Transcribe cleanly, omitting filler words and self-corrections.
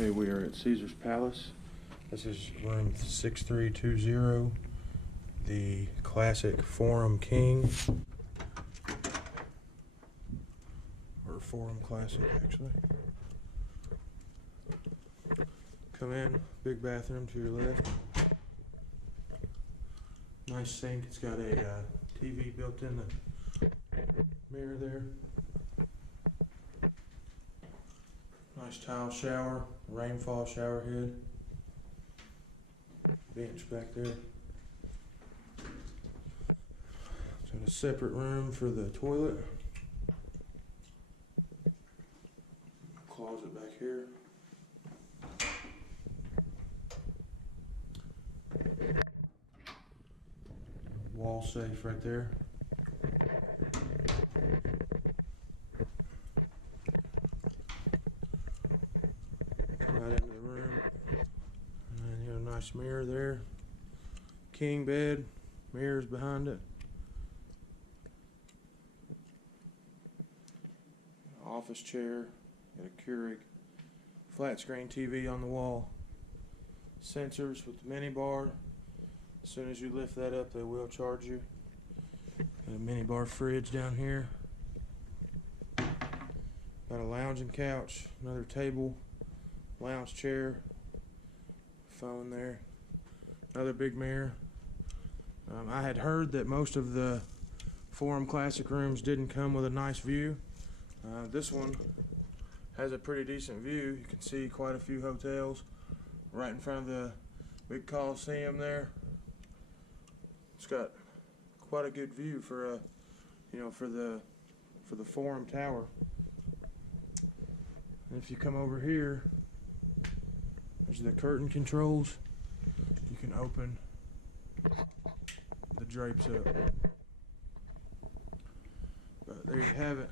Okay, we are at Caesar's Palace. This is room 6320, the classic Forum King, or Forum Classic actually. Come in, big bathroom to your left. Nice sink, it's got a TV built in the mirror there. Nice tile shower, rainfall shower head. Bench back there. Got a separate room for the toilet. Closet back here. Wall safe right there. Right into the room. And you have a nice mirror there. King bed, mirrors behind it. Office chair, got a Keurig. Flat screen TV on the wall. Sensors with the mini bar. As soon as you lift that up, they will charge you. Got a mini bar fridge down here. Got a lounging couch, another table, lounge chair, phone there, another big mirror. I had heard that most of the Forum Classic rooms didn't come with a nice view. This one has a pretty decent view. You can see quite a few hotels right in front of the big Coliseum there. It's got quite a good view for for the Forum Tower. And if you come over here, there's the curtain controls. You can open the drapes up. But there you have it.